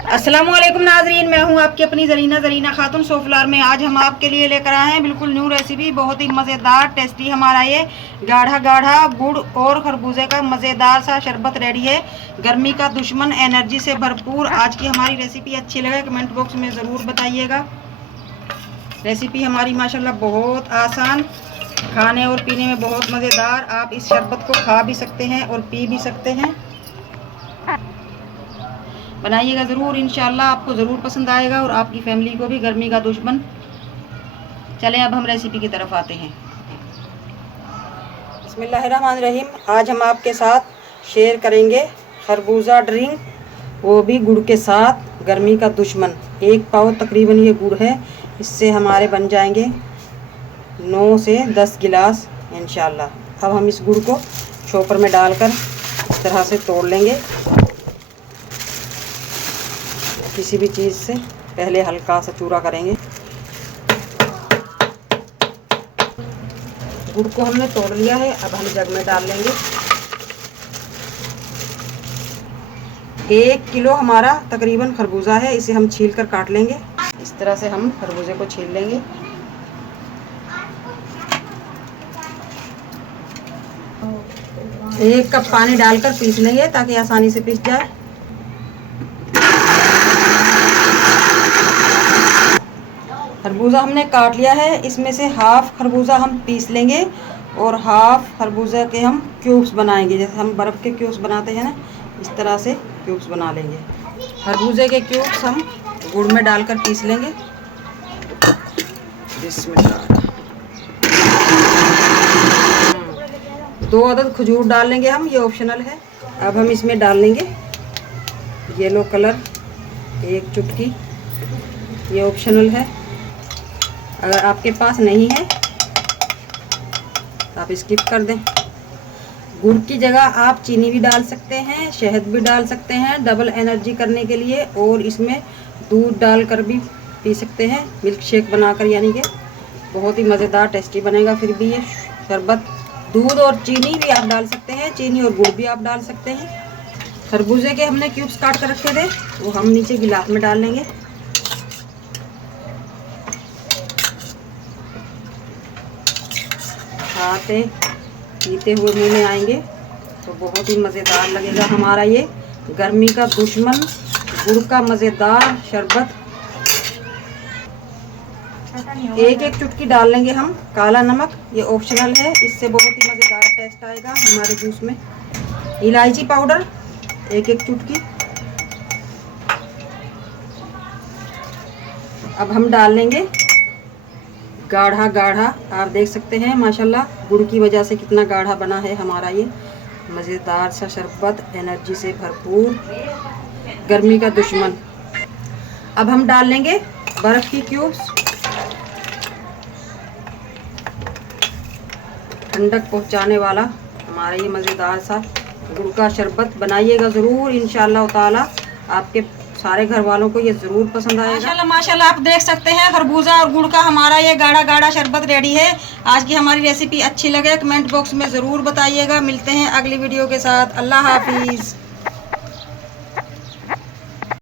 अस्सलामुअलैकुम नाजरीन, मैं हूं आपकी अपनी जरीना खातून सोफलार में। आज हम आपके लिए लेकर आए हैं बिल्कुल न्यू रेसिपी, बहुत ही मज़ेदार टेस्टी। हमारा ये गाढ़ा गाढ़ा गुड़ और खरबूजे का मज़ेदार सा शरबत रेडी है। गर्मी का दुश्मन, एनर्जी से भरपूर। आज की हमारी रेसिपी अच्छी लगे कमेंट बॉक्स में ज़रूर बताइएगा। रेसिपी हमारी माशाल्लाह बहुत आसान, खाने और पीने में बहुत मज़ेदार। आप इस शरबत को खा भी सकते हैं और पी भी सकते हैं। बनाइएगा ज़रूर, इंशाल्लाह आपको ज़रूर पसंद आएगा और आपकी फैमिली को भी। गर्मी का दुश्मन। चलें अब हम रेसिपी की तरफ आते हैं। बिस्मिल्लाहिर्रहमानिर्रहीम। आज हम आपके साथ शेयर करेंगे खरबूजा ड्रिंक, वो भी गुड़ के साथ। गर्मी का दुश्मन, 1 पाव तकरीबन ये गुड़ है। इससे हमारे बन जाएंगे 9 से 10 गिलास इंशाल्लाह। अब हम इस गुड़ को चॉपर में डालकर इस तरह से तोड़ लेंगे। किसी भी चीज़ से पहले हल्का सा चूरा करेंगे। गुड़ को हमने तोड़ लिया है, अब हम जग में डाल लेंगे। 1 किलो हमारा तकरीबन खरबूजा है, इसे हम छील कर काट लेंगे। इस तरह से हम खरबूजे को छील लेंगे। एक कप पानी डालकर पीस लेंगे ताकि आसानी से पीस जाए। खरबूजा हमने काट लिया है, इसमें से हाफ खरबूजा हम पीस लेंगे और हाफ खरबूजा के हम क्यूब्स बनाएंगे। जैसे हम बर्फ़ के क्यूब्स बनाते हैं ना, इस तरह से क्यूब्स बना लेंगे। खरबूजे के क्यूब्स हम गुड़ में डालकर पीस लेंगे। बिस्मिल्लाह। 2 अदद खजूर डाल लेंगे हम, ये ऑप्शनल है। अब हम इसमें डाल लेंगे येलो कलर, 1 चुटकी, ये ऑप्शनल है। अगर आपके पास नहीं है तो आप स्किप कर दें। गुड़ की जगह आप चीनी भी डाल सकते हैं, शहद भी डाल सकते हैं डबल एनर्जी करने के लिए, और इसमें दूध डालकर भी पी सकते हैं, मिल्क शेक बनाकर। यानी कि बहुत ही मज़ेदार टेस्टी बनेगा। फिर भी ये शरबत, दूध और चीनी भी आप डाल सकते हैं, चीनी और गुड़ भी आप डाल सकते हैं। खरबूजे के हमने क्यूब्स काट कर रखे थे, वो हम नीचे गिलास में डाल लेंगे। खाते पीते हुए मुंह में आएंगे तो बहुत ही मज़ेदार लगेगा हमारा ये गर्मी का दुश्मन गुड़ का मज़ेदार शरबत। 1 चुटकी डाल लेंगे हम काला नमक, ये ऑप्शनल है। इससे बहुत ही मज़ेदार टेस्ट आएगा हमारे जूस में। इलायची पाउडर 1 चुटकी। अब हम डाल लेंगे गाढ़ा गाढ़ा, आप देख सकते हैं माशाल्लाह गुड़ की वजह से कितना गाढ़ा बना है हमारा ये मज़ेदार सा शरबत, एनर्जी से भरपूर, गर्मी का दुश्मन। अब हम डाल लेंगे बर्फ़ की क्यूब्स। ठंडक पहुंचाने वाला हमारा ये मज़ेदार सा गुड़ का शरबत। बनाइएगा ज़रूर, इंशाअल्लाह ताला आपके सारे घर वालों को ये ज़रूर पसंद आएगा। माशाल्लाह माशाल्लाह, आप देख सकते हैं खरबूजा और गुड़ का हमारा ये गाढ़ा गाढ़ा शरबत रेडी है। आज की हमारी रेसिपी अच्छी लगे कमेंट बॉक्स में ज़रूर बताइएगा। मिलते हैं अगली वीडियो के साथ। अल्लाह हाफिज़।